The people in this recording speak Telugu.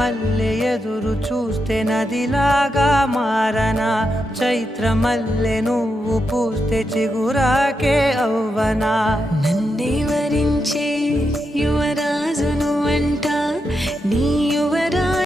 మల్లె ఎదురు చూస్తే నదిలాగా మారనా, చైత్రమల్లె నువ్వు పూస్తే చిగురాకే అవ్వనా. నన్నే వరించే యువరాజును అంట నీ